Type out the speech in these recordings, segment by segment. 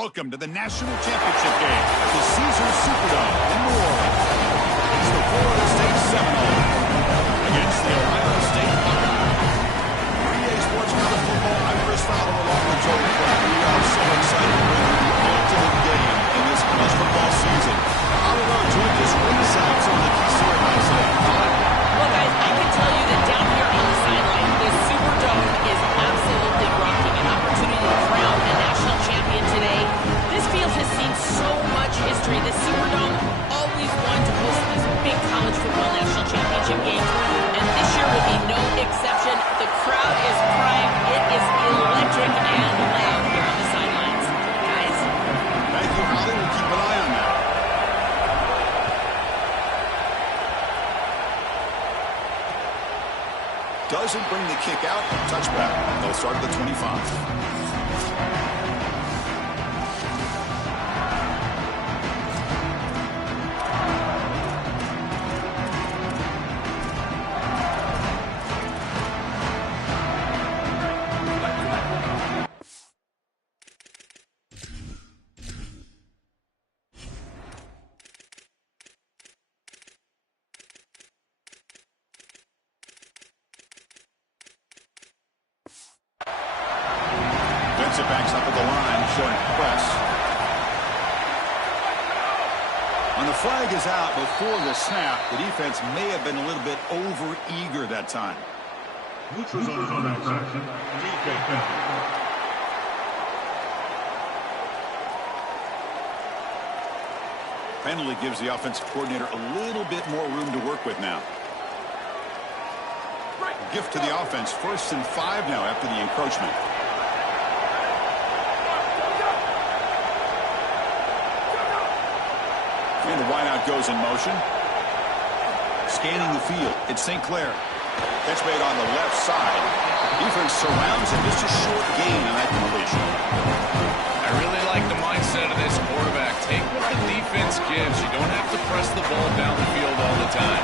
Welcome to the National Championship game at the Caesars Superdome in New Orleans. It's the Florida State Seminoles against the Ohio State Buckeyes. For EA Sports College Football, I'm Chris Fowler along with Joey Clark. We are so excited to bring you the ultimate game in this college football season. Oliver joined us ringside on the key storylines today. Well, guys, I can tell you that down here on the sideline, the Superdome is absolutely rocking. An opportunity to crown a national champion today. This field has seen so much history. The Superdome always wanted to host these big college football national championship games, and this year will be no exception. The crowd is primed. It is electric and loud here on the sidelines. Guys? Thank you, Holly. We'll keep an eye on that. Doesn't bring the kick out. Touchback. They'll start at the 25. Defensive backs up at the line, showing press. When the flag is out before the snap, the defense may have been a little bit over-eager that time. Neutral zone on that section. Defense. Penalty gives the offensive coordinator a little bit more room to work with now. Gift to the offense, 1st and 5 now after the encroachment. And the wideout goes in motion. Scanning the field, it's St. Clair. Catch made on the left side. Defense surrounds him. Just a short gain on that completion. I really like the mindset of this quarterback. Take what the defense gives. You don't have to press the ball down the field all the time.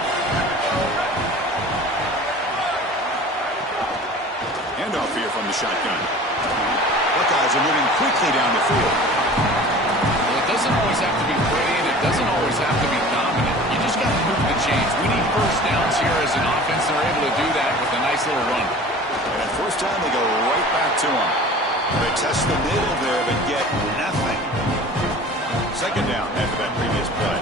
Handoff here from the shotgun. Buckeyes are moving quickly down the field. Well, it doesn't always have to be pretty, and it doesn't always have to be dominant. You just got to move the chains. We need first downs here as an offense. They're able to do that with a nice little run. And at first down, they go right back to him. They test the middle there, but get nothing. Second down after that previous play.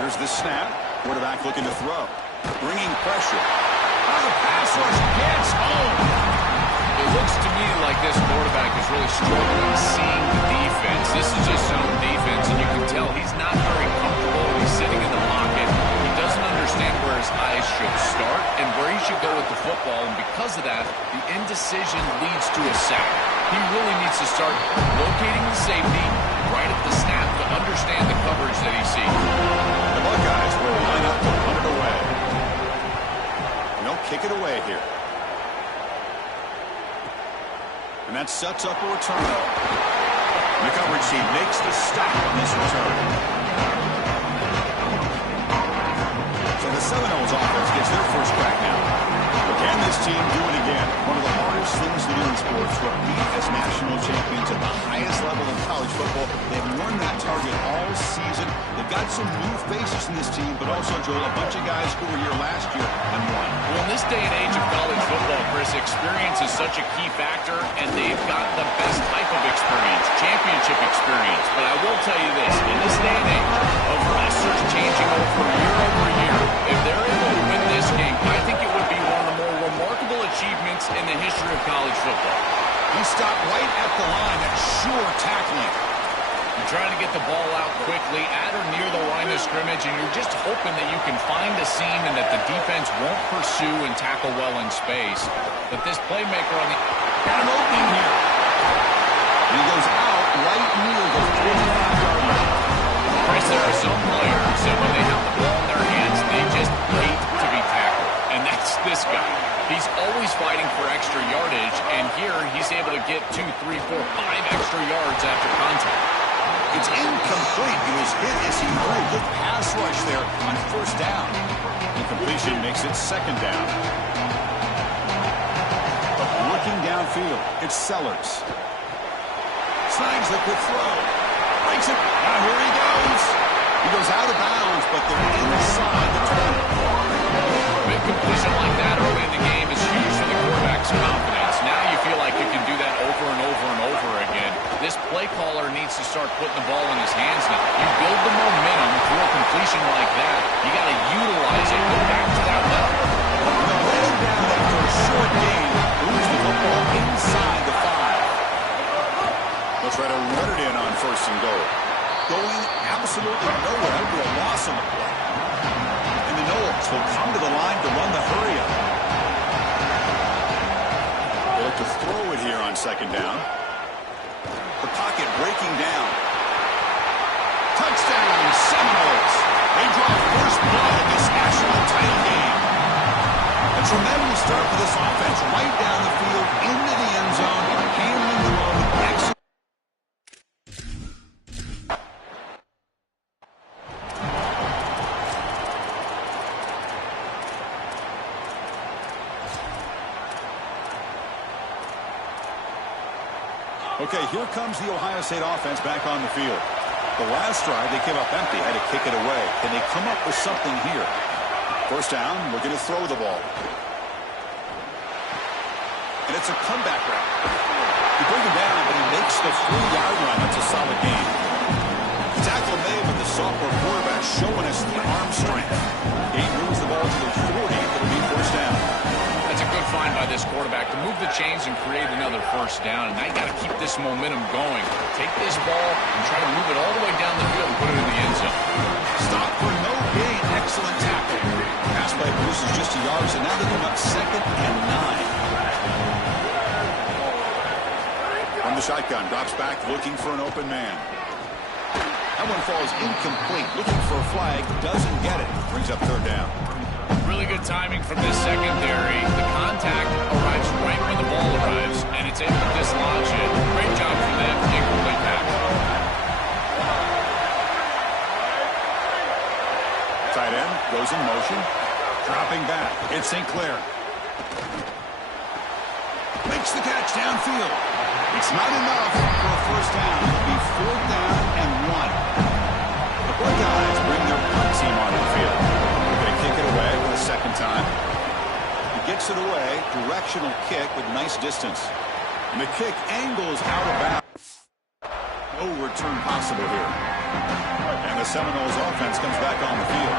Here's the snap. Quarterback looking to throw. Bringing pressure. Oh, the pass rush gets home. It looks to me like this quarterback is really struggling seeing the defense. This is just zone defense, and you can tell he's not very comfortable. He's sitting in the pocket. He doesn't understand where his eyes should start and where he should go with the football, and because of that, the indecision leads to a sack. He really needs to start locating the safety right at the snap to understand the coverage that he sees. The Buckeyes will line up to punt it away. And they'll kick it away here. And that sets up a return. The coverage team makes the stop on this return. So the Seminoles offense gets their first crack now. Can this team do it again? One of the hardest things to do in sports, repeat as national champions at the highest level of college football. They've won that target all season. They've got some new faces in this team, but also, Joel, a bunch of guys who were here last year and won. Well, in this day and age of college football, Chris, experience is such a key factor, and they've got the best type of experience, championship experience. But I will tell you this, in this day and age of rosters changing over year, if they're able to win this game, I think it would be one of the more remarkable achievements in the history of college football. He stopped right at the line. That's sure tackling. You're trying to get the ball out quickly at or near the line of scrimmage, and you're just hoping that you can find a seam and that the defense won't pursue and tackle well in space. But this playmaker on the... Got an opening here. And he goes out right near the 45-yard line. Chris, there are some players that when they have the ball in their hands, they just hate to be tackled. And that's this guy. He's always fighting for extra yardage, and here he's able to get 2, 3, 4, 5 extra yards after contact. It's incomplete. He was hit as he threw. Good pass rush there on first down. Incompletion makes it second down. field. It's Sellers. Snags the quick throw. Breaks it. Now here he goes. He goes out of bounds, but they're inside the 20. Big completion like that early in the game is huge for the quarterback's confidence. Now you feel like you can do that over and over and over again. This play caller needs to start putting the ball in his hands now. You build the momentum through a completion like that. You got to utilize it. Go back to that level. Letting down after a short game, moves the football inside the 5. They'll try to run it in on first and goal. Going absolutely nowhere after a loss on the play. And the Knowles will come to the line to run the hurry up. They look to throw it here on second down. The pocket breaking down. Touchdown, Seminoles. They draw first blood in this national title game. A tremendous start for this offense, right down the field, into the end zone, handling the ball with excellent. Okay, here comes the Ohio State offense back on the field. The last drive, they came up empty, had to kick it away. Can they come up with something here? First down, we're going to throw the ball. And it's a comeback route. You bring him down, but he makes the 3-yard line. That's a solid game. Tackle made, but the sophomore quarterback showing us the arm strength. He moves the ball to the 40. It'll be first down. That's a good find by this quarterback to move the chains and create another first down. And now you got to keep this momentum going. Take this ball and try to move it all the way down the field and put it in the end zone. Stop for no gain. Excellent tackle. Pass play produces just a yard, so now they're going up 2nd and 9. From the shotgun, drops back, looking for an open man. That one falls incomplete. Looking for a flag, doesn't get it. Brings up third down. Really good timing from this secondary. The contact arrives right when the ball arrives, and it's able to dislodge it. Great job for them. Incomplete pass. Tight end goes in motion. Dropping back. It's St. Clair. Makes the catch downfield. It's not enough for a first down. It'll be 4th down and 1. The Buckeyes bring their punt team onto the field. Kick it away for the second time. He gets it away. Directional kick with nice distance. And the kick angles out of bounds. No return possible here. And the Seminoles offense comes back on the field.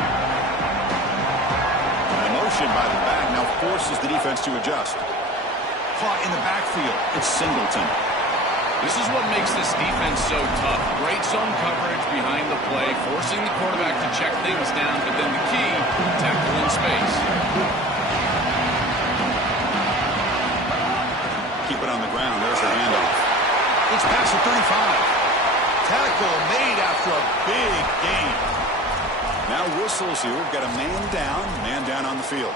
And a motion by the back now forces the defense to adjust. Caught in the backfield. It's Singleton. This is what makes this defense so tough. Great zone coverage behind the play, forcing the quarterback to check things down, but then the key, tackle in space. Keep it on the ground. There's the handoff. It's past the 35. Tackle made after a big gain. Now whistles here. We've got a man down on the field.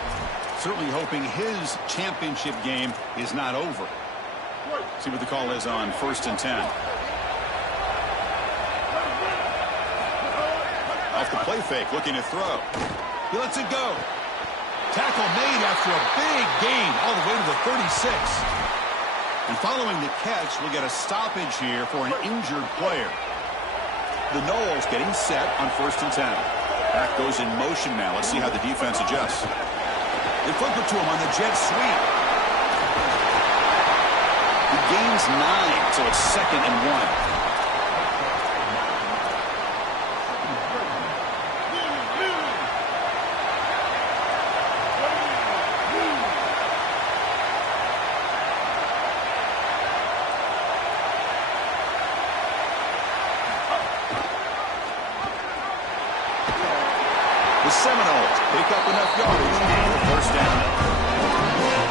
Certainly hoping his championship game is not over. See what the call is on 1st and 10. Off the play fake, looking to throw. He lets it go. Tackle made after a big gain all the way to the 36. And following the catch, we'll get a stoppage here for an injured player. The Knowles getting set on 1st and 10. Back goes in motion now. Let's see how the defense adjusts. They flip it to him on the jet sweep. He gains 9, so it's 2nd and 1. The Seminoles pick up enough yardage and a first down.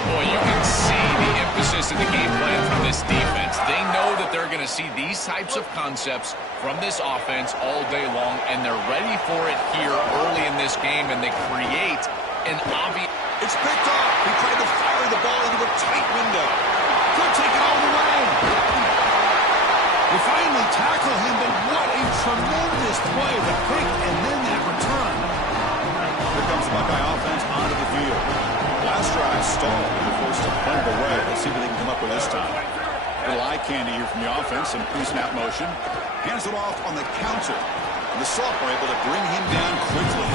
Boy, you can see the emphasis in the game plan from this defense. They know that they're going to see these types of concepts from this offense all day long, and they're ready for it here early in this game, and they create an obvious... It's picked off. He tried to fire the ball into a tight window. Could take it all the way. They finally tackle him, but what a tremendous play. The pick and then that return. Here comes the Buckeye offense onto the field. Last drive stalled. They're forced to punt it away. Let's see if they can come up with this time. Little eye candy here from the offense. Some pre-snap motion. Hands it off on the counter. And the Salk are able to bring him down quickly.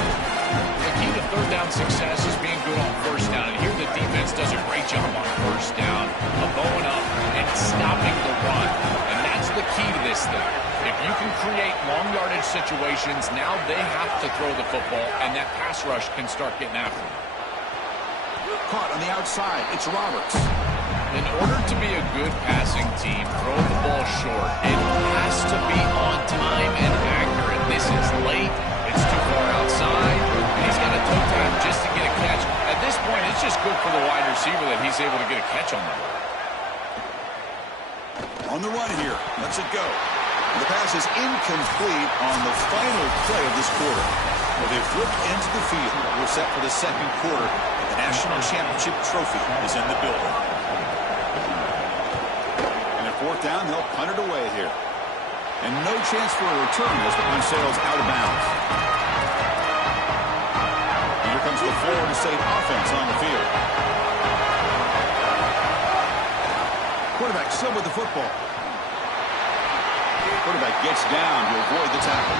The key to third down success is being good on first down. And here the defense does a great job on first down of going up and stopping the run. And that's the key to this thing. If you can create long yardage situations, now they have to throw the football, and that pass rush can start getting after them. Caught on the outside. It's Roberts. In order to be a good passing team, throw the ball short. It has to be on time and accurate. This is late. It's too far outside. And he's got a toe tap just to get a catch. At this point, it's just good for the wide receiver that he's able to get a catch on the ball. On the run here. Lets it go. The pass is incomplete on the final play of this quarter. Well, they've flipped into the field. We're set for the second quarter. The national championship trophy is in the building. And at fourth down, they'll punt it away here. And no chance for a return as the punt sails out of bounds. Here comes the Florida State offense on the field. Quarterback still with the football. Quarterback gets down to avoid the tackle.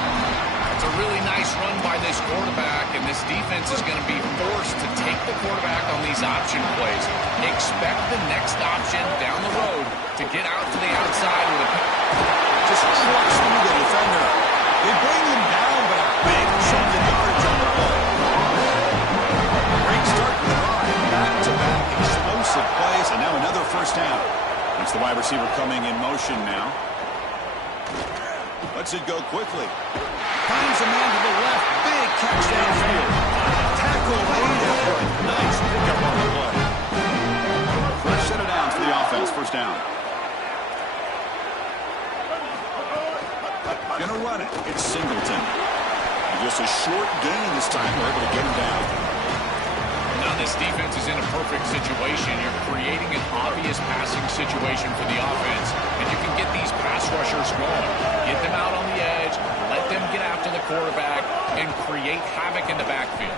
It's a really nice run by this quarterback, and this defense is going to be forced to take the quarterback on these option plays. Expect the next option down the road to get out to the outside with a just trucks through the defender. They bring him down, but a big chunk of yardage on the play. Great start to the drive. Back-to-back explosive plays, and now another first down. It's the wide receiver coming in motion now. Lets it go quickly. Finds a man to the left. Big catch downfield. Tackle made after a nice pickup on the play. Fresh set of downs for the offense. First down. Gonna run it. It's Singleton. Just a short gain this time. We're able to get him down. Now this defense is in a perfect situation. You're creating an obvious passing situation for the offense, and you can get these pass rushers going. Get them out on the edge, let them get after the quarterback, and create havoc in the backfield.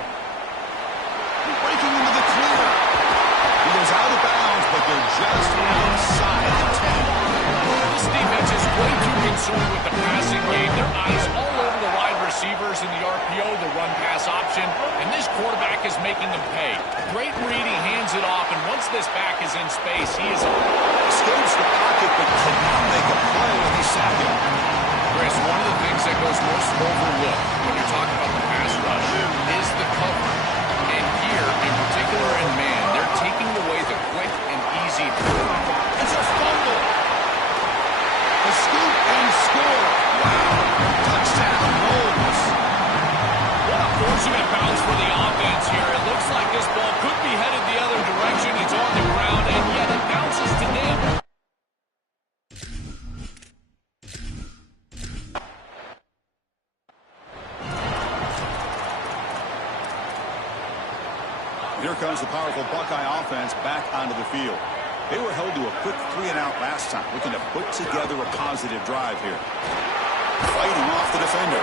Breaking into the clear. He goes out of bounds, but they're just outside the 10. This defense is way too concerned with the passing game. Their eyes all over the wide receivers in the RPO, the run-pass option, and this quarterback is making them pay. Great read, he hands it off, and once this back is in space, he is escapes the pocket, but cannot make a play when they sack him. Chris, one of the things that goes most overlooked when you're talking about the pass rush is the coverage. And here, in particular in man, they're taking away the quick and easy throw. It's a fumble. A scoop and score. Wow. Touchdown Wolves. What a fortunate bounce for the offense here. It looks like this ball could be headed the other direction. It's on the ground, and yet it bounces to them. Here comes the powerful Buckeye offense back onto the field. They were held to a quick 3-and-out last time, looking to put together a positive drive here. Fighting off the defender.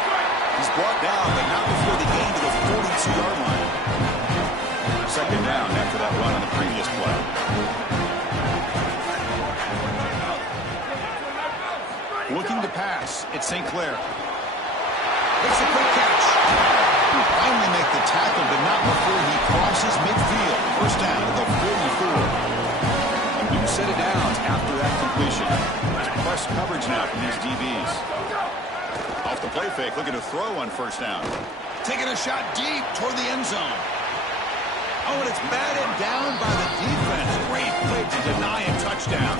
He's brought down, but not before the gain to the 42-yard line. Second down after that run on the previous play. Looking to pass. It's St. Clair. Makes a quick catch. Finally make the tackle, but not before he crosses midfield. First down at the 44. A new set of downs after that completion. There's press coverage now from these DBs. Off the play fake, looking to throw on first down. Taking a shot deep toward the end zone. Oh, and it's batted down by the defense. Great play to deny a touchdown.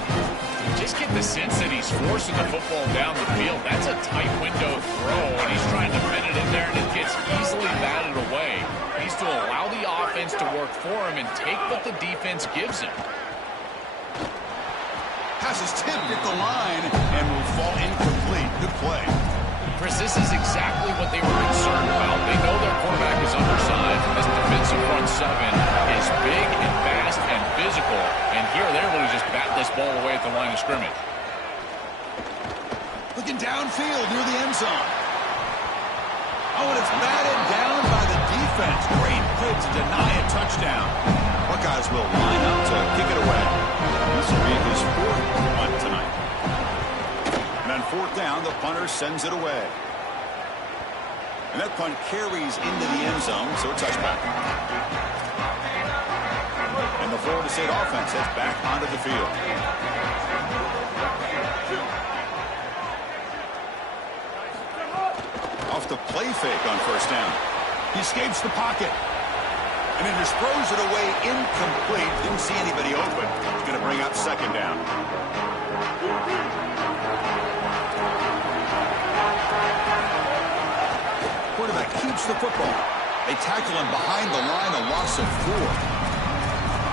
Just get the sense that he's forcing the football down the field. That's a tight window throw, and he's trying to pin it in there, and it gets easily batted away. He needs to allow the offense to work for him and take what the defense gives him. Pass is tipped at the line and will fall incomplete. Good play. Chris, this is exactly what they were concerned about. They know their quarterback is undersized, and this defensive front seven is big and fast and physical, and here they're able to just bat this ball away at the line of scrimmage. Looking downfield near the end zone. Oh, and it's batted down by the defense. Great play to deny a touchdown. Buckeyes will line up to kick it away. This will be his 4th down, the punter sends it away. And that punt carries into the end zone, so a touchback. And the Florida State offense heads back onto the field. Off the play fake on 1st down. He escapes the pocket. And he just throws it away incomplete. Didn't see anybody open. He's going to bring up 2nd down. Quarterback keeps the football. They tackle him behind the line, a loss of 4.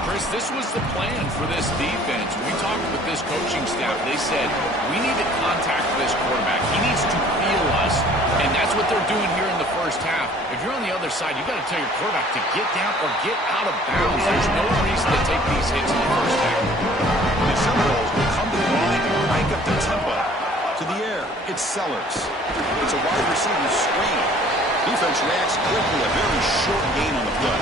Chris, this was the plan for this defense. We talked with this coaching staff. They said, we need to contact this quarterback. He needs to feel us, and that's what they're doing here in the 1st half. If you're on the other side, you got to tell your quarterback to get down or get out of bounds. There's no reason to take these hits in the 1st half. The Seminoles will come to the line and crank up the tempo. To the air, it's Sellers. It's a wide receiver screen. Defense reacts quickly, a very short gain on the play.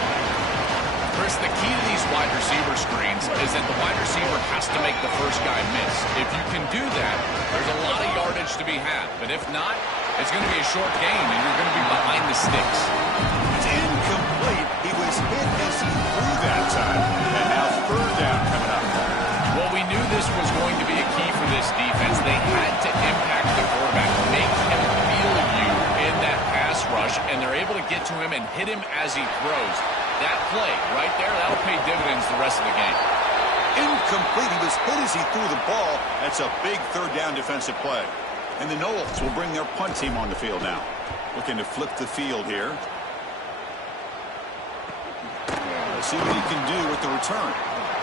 Chris, the key to these wide receiver screens is that the wide receiver has to make the first guy miss. If you can do that, there's a lot of yardage to be had. But if not, it's going to be a short gain, and you're going to be behind the sticks. It's incomplete. He was hit as he threw that time. And now 3rd down coming up. Well, we knew this was going to be a key for this defense. They had to impact the quarterback, make him feel you in that pass rush, and they're able to get to him and hit him as he throws. That play right there, that'll pay dividends the rest of the game. Incomplete. He was hit as he threw the ball. That's a big 3rd down defensive play. And the Noles will bring their punt team on the field now. Looking to flip the field here. Let's see what he can do with the return.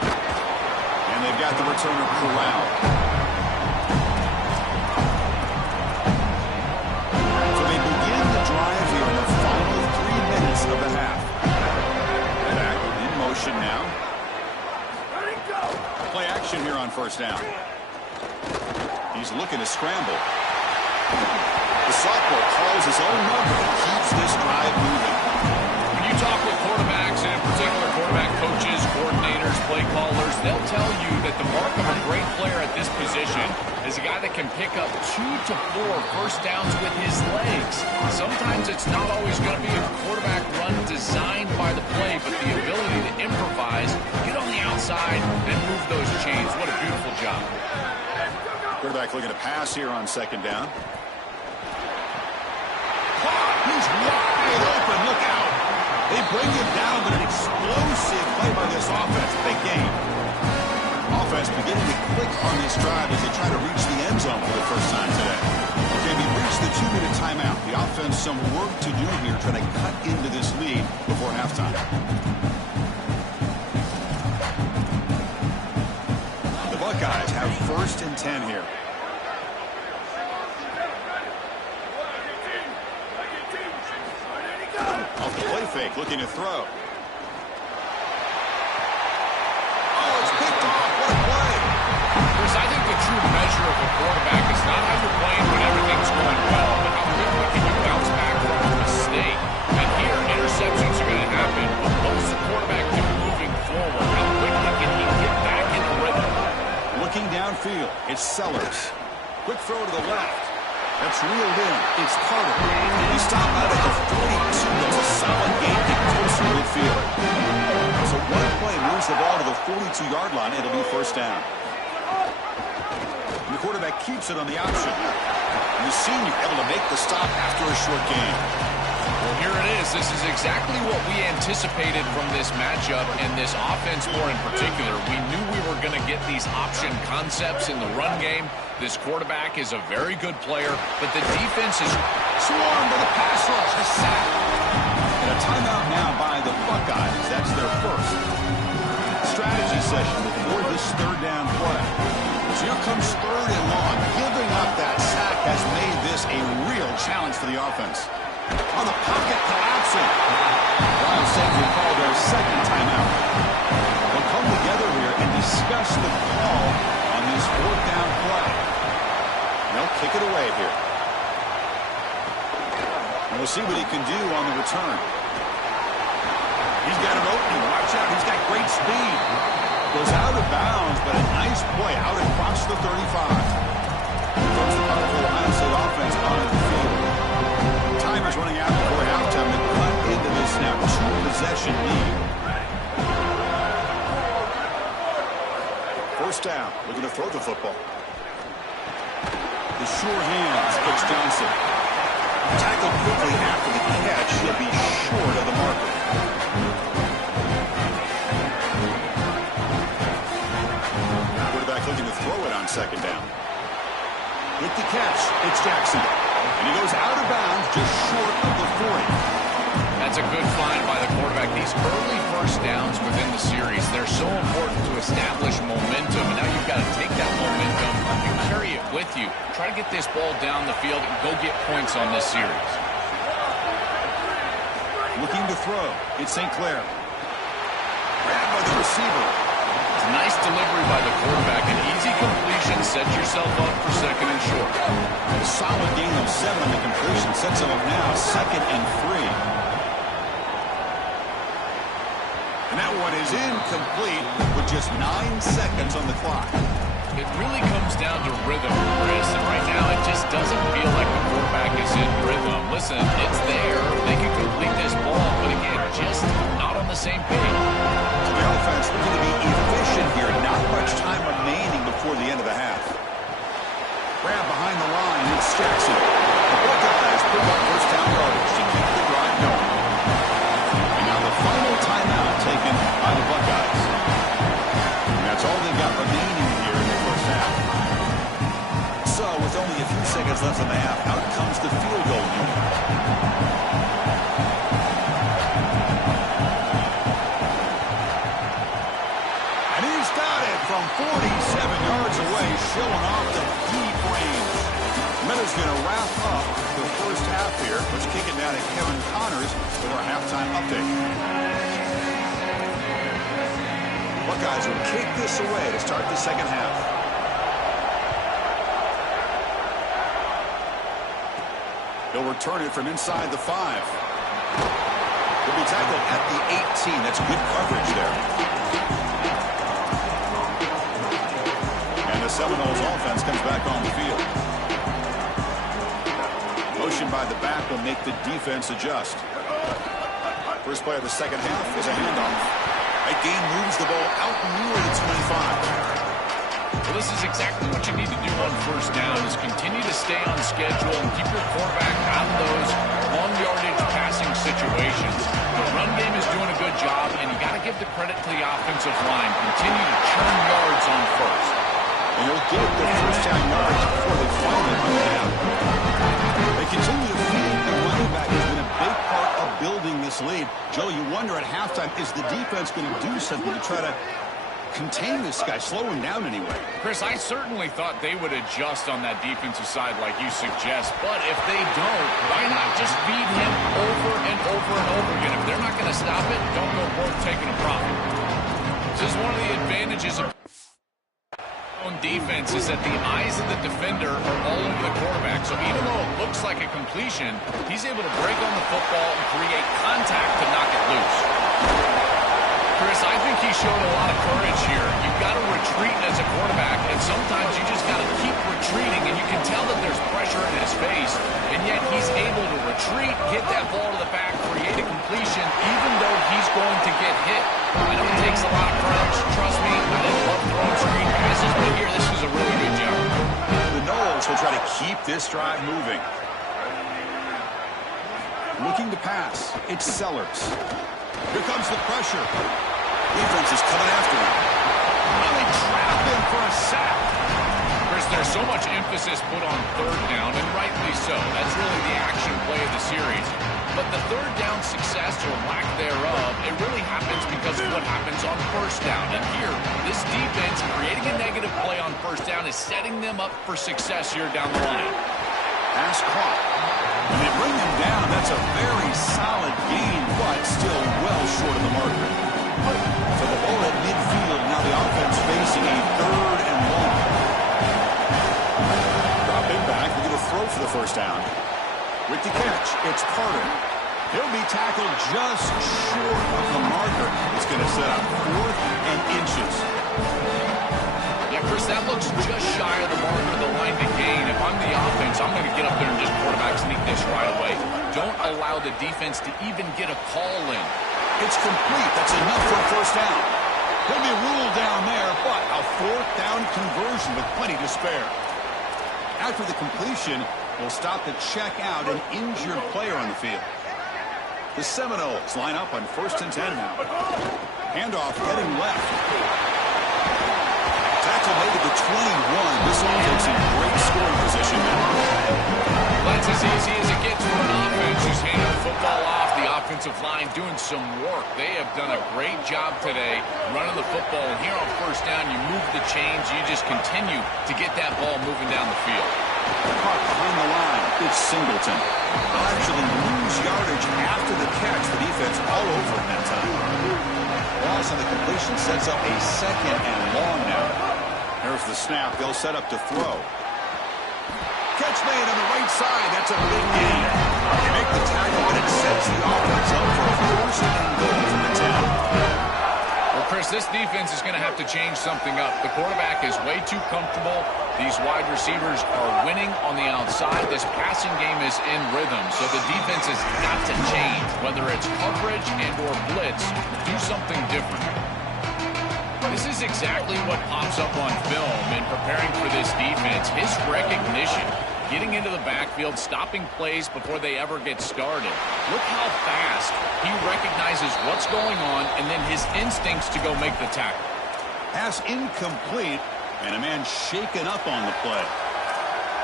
And they've got the returner corralled. So they begin the drive here in the final 3 minutes of the half. Back in motion now. Play action here on 1st down. He's looking to scramble. The sophomore calls his own number and keeps this drive moving. When you talk with quarterbacks, and in particular quarterback coaches, coordinators, play callers, they'll tell you that the mark of a great player at this position is a guy that can pick up 2 to 4 first downs with his legs. Sometimes it's not always going to be a quarterback run designed by the play, but the ability to improvise, get on the outside, and move those chains. What a beautiful job. Quarterback looking to pass here on 2nd down. He's wide open. Look out. They bring him down, but an explosive play by this offense. Big game. Offense beginning to click on this drive as they try to reach the end zone for the 1st time today. Okay, we reached the 2-minute timeout. The offense some work to do here, trying to cut into this lead before halftime. The Buckeyes have 1st and 10 here. Off the play fake, looking to throw. Oh, it's picked off. What a play. Chris, I think the true measure of a quarterback is not how you're playing when everything's going well, but how quickly can you bounce back from a mistake. And here, interceptions are going to happen, but what does the quarterback do moving forward? How quickly can he get back in the rhythm? Looking downfield, it's Sellers. Quick throw to the left. That's reeled in. It's Carter. He stopped out at the 42. That's a solid gain to close to midfield. So one play moves the ball to the 42-yard line. It'll be 1st down. And the quarterback keeps it on the option. And the senior able to make the stop after a short gain. Well, here it is. This is exactly what we anticipated from this matchup and this offense more in particular. We knew we were going to get these option concepts in the run game. This quarterback is a very good player, but the defense is swarmed by the pass rush. A sack. And a timeout now by the Buckeyes. That's their 1st. Strategy session to avoid this 3rd down play. So here comes 3rd and long. Giving up that sack has made this a real challenge for the offense. On the pocket, collapsing. Ohio State will call their 2nd timeout. They'll come together here and discuss the call on this 4th down play. And they'll kick it away here. And we'll see what he can do on the return. He's got an opening. Watch out. He's got great speed. Goes out of bounds, but a nice play out across the 35. Throws the powerful down. Looking to throw the football. The sure hands. It's Johnson. Tackled quickly after the catch. He'll be short of the marker. Quarterback looking to throw it on second down. With the catch, it's Jackson. And he goes out of bounds just short of the 40. That's a good find by the quarterback. These early first downs within the series, they're so important to establish momentum. And now you've got to take that momentum and carry it with you. Try to get this ball down the field and go get points on this series. Looking to throw. It's St. Clair. Grabbed by the receiver. It's a nice delivery by the quarterback. An easy completion sets yourself up for second and short. A solid gain of 7 on the completion sets him up now, 2nd and 3. And that one is incomplete with just 9 seconds on the clock. It really comes down to rhythm, Chris, and right now it just doesn't feel like the quarterback is in rhythm. Listen, it's there. They can complete this ball, but again, just not on the same page. So the offense looking to be efficient here. Not much time remaining before the end of the half. Grab behind the line. It's Jackson. The Buckeyes pick up first down yardage to keep the drive going. And now the final timeout taken by the Buckeyes. And that's all they've got remaining here in the first half. So with only a few seconds left in the half, out comes the field goal unit. And he's got it from 47 yards away, showing off the deep range. Meadows going to wrap up the first half here. Let's kick it down to Kevin Connors with our halftime update. Buckeyes will kick this away to start the second half. He'll return it from inside the 5. He'll be tackled at the 18. That's good coverage there. And the Seminoles offense comes back on the field. Motion by the back will make the defense adjust. First play of the second half is a handoff. That gain moves the ball out near the 25. Well, this is exactly what you need to do on first down is continue to stay on schedule and keep your quarterback out of those long yardage passing situations. The run game is doing a good job, and you got to give the credit to the offensive line. Continue to churn yards on first. And he'll get the first down yards before they finally bring it out. They continue to feed the running back has been a big part of building this lead. Joe, you wonder at halftime, is the defense going to do something to try to contain this guy, slow him down anyway? Chris, I certainly thought they would adjust on that defensive side like you suggest, but if they don't, why not just feed him over and over and over again? If they're not going to stop it, don't go broke taking a profit. This is one of the advantages of defense is that the eyes of the defender are all over the quarterback. So even though it looks like a completion, he's able to break on the football and create contact to knock it loose. Chris, I think he showed a lot of courage here. You've got to retreat as a quarterback, and sometimes you just got to keep retreating, and you can tell that there's pressure in his face, and yet he's able to retreat, get that ball to the back, create a completion, even though he's going to get hit. I know it takes a lot of courage. Trust me, I didn't love throwing screen passes, but here, this is a really good job. The Noles will try to keep this drive moving. Looking to pass. It's Sellers. Here comes the pressure. Defense is coming after him. And they trap him for a sack. Chris, there's so much emphasis put on third down, and rightly so. That's really the action play of the series. But the third down success or lack thereof, it really happens because of what happens on first down. And here, this defense creating a negative play on first down is setting them up for success here down the line. Pass caught. And they bring him down. That's a very solid gain, but still well short of the marker. So the ball at midfield. Now the offense facing a 3rd and long. Drop it back. We're going to throw for the first down. With the catch, it's Carter. He'll be tackled just short of the marker. It's going to set up 4th and inches. Yeah, Chris, that looks just shy of the marker, the line to gain. If I'm the offense, I'm going to get up there and just quarterback sneak this right away. Don't allow the defense to even get a call in. It's complete. That's enough for a first down. He'll be ruled down there, but a fourth down conversion with plenty to spare. After the completion, we'll stop to check out an injured player on the field. The Seminoles line up on 1st and 10 now. Handoff heading left. Tackle made at the 21. This one takes in great scoring position now. That's as easy as it gets for an offense who's handing the football off. The offensive line doing some work. They have done a great job today running the football. And here on 1st down, you move the chains. You just continue to get that ball moving down the field. Caught behind the line. It's Singleton. They'll actually lose yardage after the catch. The defense all over him that time. Loss on the completion sets up a 2nd and long now. There's the snap. They'll set up to throw. Catch made on the right side. That's a big gain. They make the tackle, and it sets the offense up for a 1st and goal from the 10. Well, Chris, this defense is going to have to change something up. The quarterback is way too comfortable. These wide receivers are winning on the outside. This passing game is in rhythm, so the defense has got to change. Whether it's coverage and or blitz, do something different. This is exactly what pops up on film in preparing for this defense. His recognition, getting into the backfield, stopping plays before they ever get started. Look how fast he recognizes what's going on and then his instincts to go make the tackle. Pass incomplete, and a man shaken up on the play.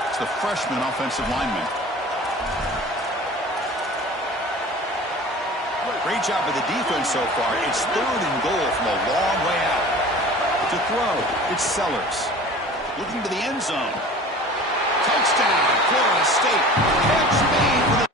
It's the freshman offensive lineman. Great job by the defense so far. It's 3rd and goal from a long way out. To throw, it's Sellers. Looking to the end zone. Touchdown, Florida State. Catch made for the...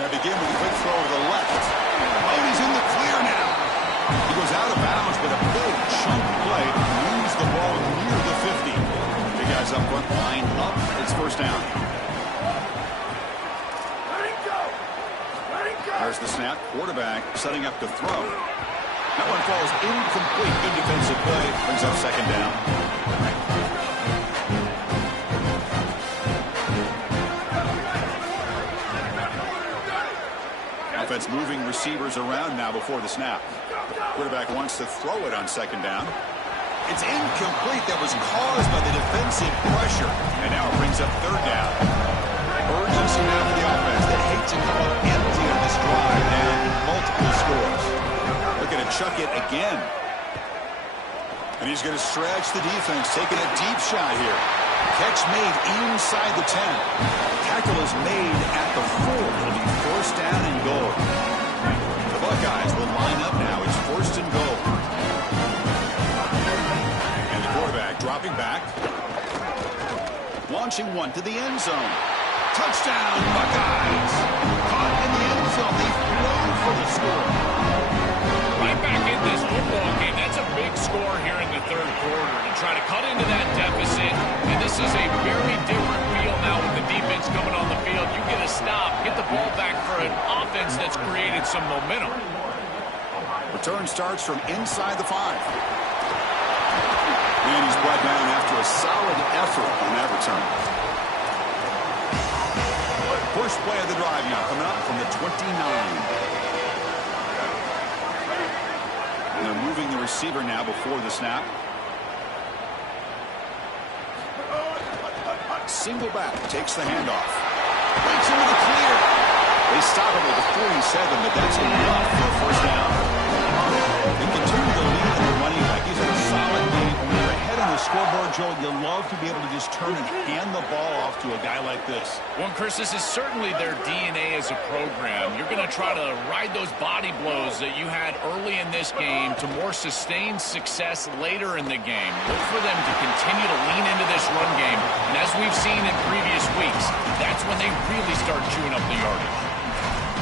Now begin with a quick throw to the left. Oh, he's in the clear now. He goes out of bounds, but a big chunk play moves the ball near the 50. The guys up front line up. It's 1st down. There's the snap. Quarterback setting up to throw. That one falls incomplete. Good defensive play. Brings up 2nd down. Offense moving receivers around now before the snap. Quarterback wants to throw it on 2nd down. It's incomplete. That was caused by the defensive pressure. And now it brings up 3rd down. Urgency now for the offense. They hate to come up empty on this drive. Down multiple scores. Looking to chuck it again. And he's going to stretch the defense, taking a deep shot here. Catch made inside the 10. Tackle is made at the 4. It'll be 1st down and goal. The Buckeyes will line up now. It's 1st and goal. And the quarterback dropping back. Launching one to the end zone. Touchdown, Buckeyes. Caught in the end zone. They throw for the score. Right back in this football game. That's a big score here in the 3rd quarter to try to cut into that deficit. And this is a very different feel now with the defense coming on the field. You get a stop, get the ball back for an offense that's created some momentum. Return starts from inside the 5. And he's brought down after a solid effort on that return. First play of the drive now coming up from the 29. And they're moving the receiver now before the snap. Single back, takes the handoff. Breaks into the clear. They stop him at the 47, but that's enough for a 1st down. They continue to lead in the running back. He's in a solid lead. When you're ahead on the scoreboard, Joel, you love to be able to just turn and hand the ball off to a guy like this. Well, Chris, this is certainly their DNA as a program. You're going to try to ride those body blows that you had early in this game to more sustained success later in the game. Look for them to continue to lean into this run game. And as we've seen in previous weeks, that's when they really start chewing up the yardage.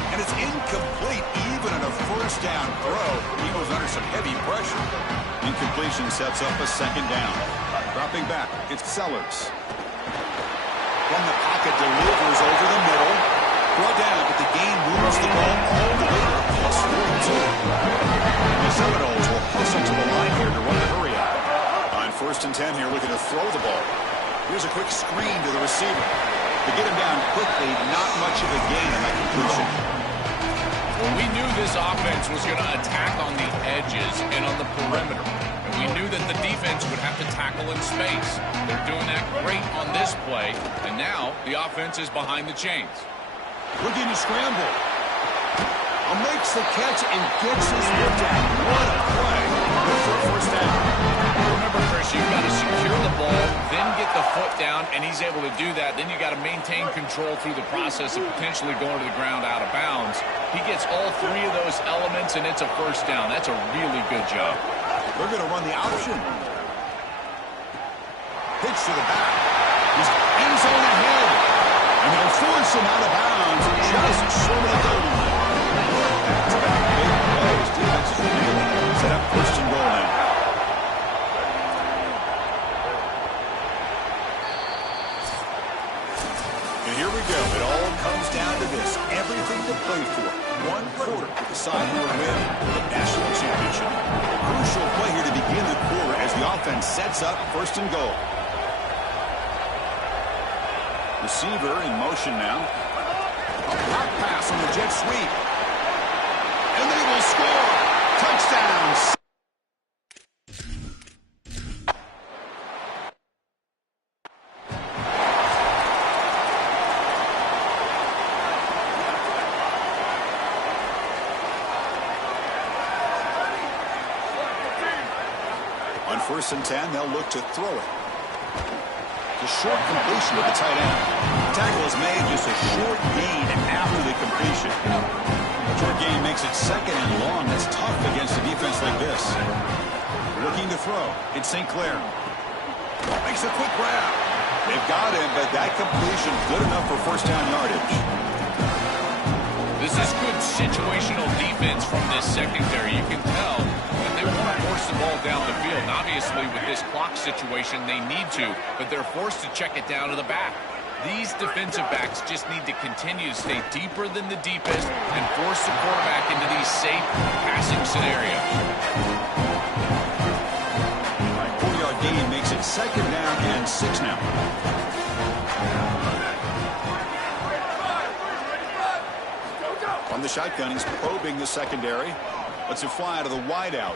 And it's incomplete even on a 1st down throw. Eagles under some heavy pressure. Incompletion sets up a 2nd down. Dropping back, it's Sellers. From the pocket, delivers over the middle. brought down, but the game moves the ball all the way to plus 42. And the Seminoles will hustle to the line here to run the hurry up. On 1st and 10 here, looking to throw the ball. Here's a quick screen to the receiver. To get him down quickly, not much of a gain on that completion. Well, we knew this offense was going to attack on the edges and on the perimeter. And we knew that the defense would have to tackle in space. They're doing that great on this play. And now the offense is behind the chains. Looking to scramble. Makes the catch and gets his foot down. What a play. Good for a first down. Remember, Chris, you've got to secure the ball, then get the foot down, and he's able to do that. Then you got to maintain control through the process of potentially going to the ground out of bounds. He gets all three of those elements, and it's a first down. That's a really good job. They're going to run the option. Pitch to the back. He's end zone ahead. And they'll force him out of bounds just short of the goal line. Back-to-back big plays. Defense is really set up 1st and goal now. And here we go. It all comes down to this. Everything to play for. One quarter to decide who will win the national championship. Crucial play here to begin the quarter as the offense sets up 1st and goal. Receiver in motion now. A pop pass on the jet sweep. And they will score. Touchdown. On 1st and 10, they'll look to throw it. The short completion with the tight end. Tackle is made, just a short gain after the completion. Short gain makes it 2nd and long. That's tough against a defense like this. Looking to throw. It's St. Clair. Makes a quick grab. They've got him, but that completion good enough for first down yardage. This is good situational defense from this secondary. You can tell that they want to force the ball down the field. And obviously, with this clock situation, they need to, but they're forced to check it down to the back. These defensive backs just need to continue to stay deeper than the deepest and force the quarterback into these safe passing scenarios. 4-yard gain makes it 2nd down and 6 now. On the shotgun, he's probing the secondary. Lets it fly to the wideout.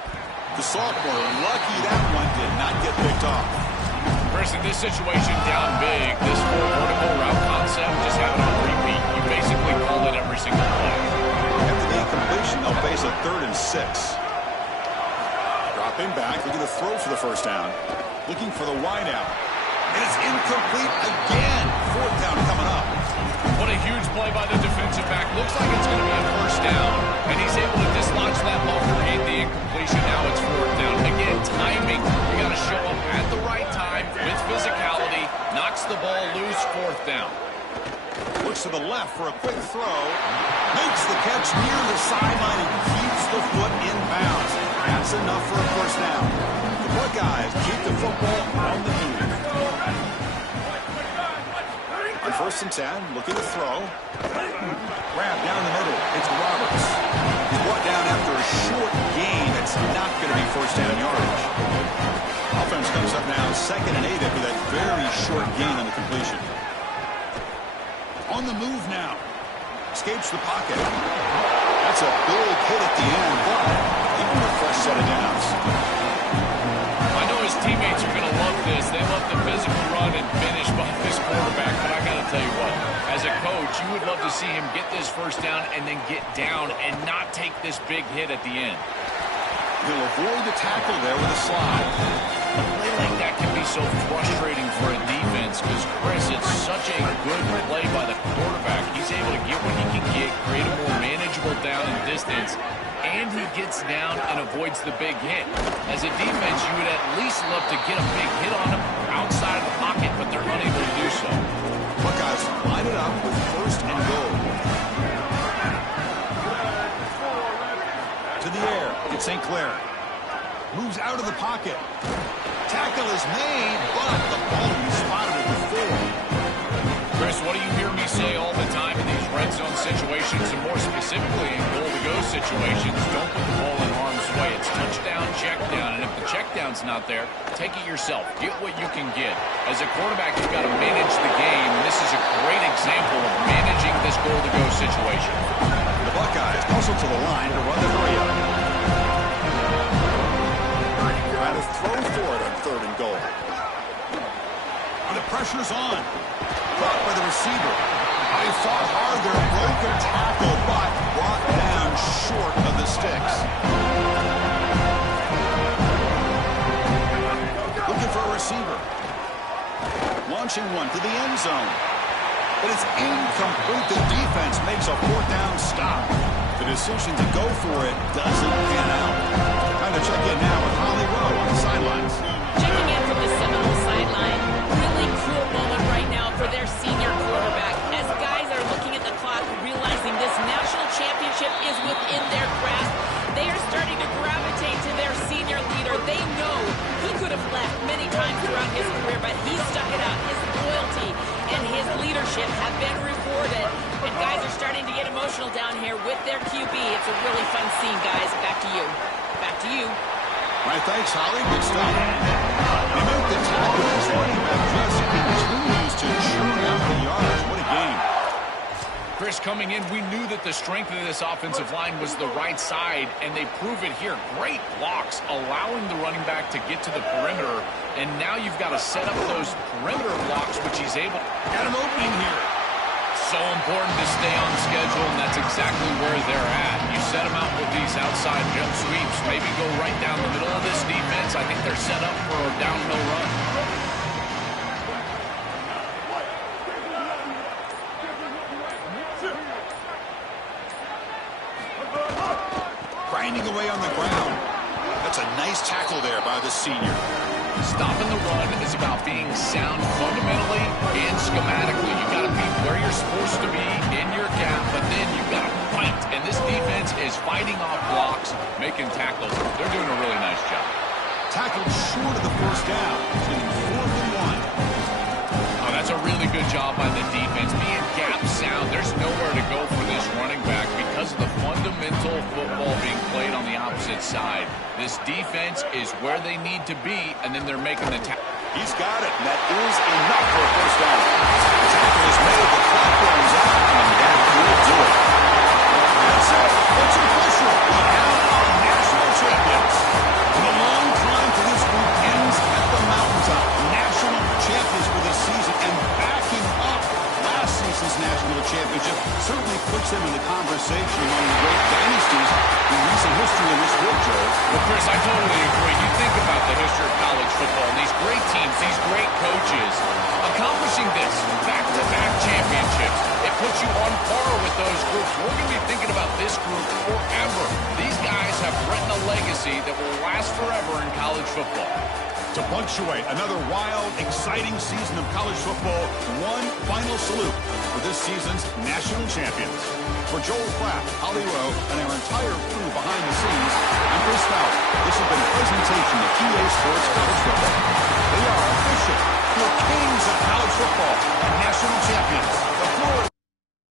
The sophomore, lucky that one did not get picked off. Chris, in this situation down big, this full vertical route concept, just have it on repeat. You basically call it every single play. After the incompletion, they'll face a 3rd and 6. Dropping back, looking to throw for the first down. Looking for the wideout. And it's incomplete again. 4th down coming up. What a huge play by the defensive back. Looks like it's going to be a first down. And he's able to dislodge that ball, create the incompletion. Now it's 4th down. Again, timing. You got to show up at the right time with physicality. Knocks the ball loose, 4th down. Looks to the left for a quick throw. Makes the catch near the sideline and keeps the foot in bounds. That's enough for a first down. The Buckeyes keep the football on the move. On 1st and 10, looking to throw. Grab down the middle. It's Roberts. He's brought down after a short gain. It's not going to be first down yardage. Offense comes up now 2nd and 8 after that very short gain on the completion. On the move now. Escapes the pocket. That's a big hit at the end, but even a fresh set of downs. I know his teammates are going to love this. They love the physical run and finish by this quarterback, but I got to tell you what, as a coach, you would love to see him get this first down and then get down and not take this big hit at the end. He'll avoid the tackle there with a slide. A play like that can be so frustrating for a defense because, Chris, it's such a good play by the quarterback. He's able to get what he can get, create a more manageable down and distance, and he gets down and avoids the big hit. As a defense, you would at least love to get a big hit on him outside of the pocket, but they're unable to do so. Buckeyes line it up with 1st and goal. To the air, it's St. Clair. Moves out of the pocket. Tackle is made, but the ball will be spotted at the 4. Chris, Chris, what do you hear me say all the time in these red zone situations, and more specifically in goal-to-go situations? Don't put the ball in harm's way. It's touchdown, check down, and if the check down's not there, take it yourself. Get what you can get. As a quarterback, you've got to manage the game, and this is a great example of managing this goal-to-go situation. The Buckeyes hustle to the line to run the hurry-up. Trying to throw for it on 3rd and goal. The pressure's on. Caught by the receiver. He fought hard there, broke a tackle, but brought down short of the sticks. Looking for a receiver. Launching one to the end zone. But it's incomplete. The defense makes a 4th down stop. The decision to go for it doesn't pan out. Time to check in now with Holly Rowe on the sidelines. Checking in from the Seminole sideline. Really cool moment right now for their senior quarterback. As guys are looking at the clock, realizing this national championship is within their grasp, they are starting to gravitate to their senior leader. They know he could have left many times throughout his career, but he stuck it out. His loyalty and his leadership have been rewarded. And guys are starting to get emotional down here with their QB. It's a really fun scene, guys. Back to you. Back to you. All right, thanks, Holly. Good stuff. They make the tackle. This running back just continues to churn out the yards. What a game. Chris, coming in, we knew that the strength of this offensive line was the right side, and they prove it here. Great blocks, allowing the running back to get to the perimeter, and now you've got to set up those perimeter blocks, which he's able. Got an opening here. So important to stay on schedule, and that's exactly where they're at. You set them out with these outside jump sweeps, maybe go right down the middle of this defense. I think they're set up for a downhill run. Grinding away on the ground. That's a nice tackle there by the senior. Stopping the run is about being sound fundamentally and schematically. You've got to be where you're supposed to be in your gap, but then you've got to fight. And this defense is fighting off blocks, making tackles. They're doing a really nice job. Tackled short of the 1st down. It's getting 4th and 1. Oh, that's a really good job by the defense. Being gap sound, there's nowhere to go for this running back because of the fundamental football being played on the opposite side. This defense is where they need to be, and then they're making the tackle. He's got it, and that is enough for a 1st down. The tackle is made, the clock runs out, and that will do it. That's it. What's your pressure? And now our national champions. And a long climb for this group ends at the mountaintop. National champions for this season, and backing up last season's national championship certainly puts them in the conversation among the great dynasties in recent history in this field, Joe. Well, Chris, I totally agree. You think about the history of college football and these great teams, these great coaches, accomplishing this, back-to-back championships. It puts you on par with those groups. We're going to be thinking about this group forever. These guys have written a legacy that will last forever in college football. To punctuate another wild, exciting season of college football, one final salute for this season's national champions. For Joel Clapp, Holly Rowe, and our entire crew behind the scenes, I'm Chris Fowler. This has been a presentation of EA Sports College Football.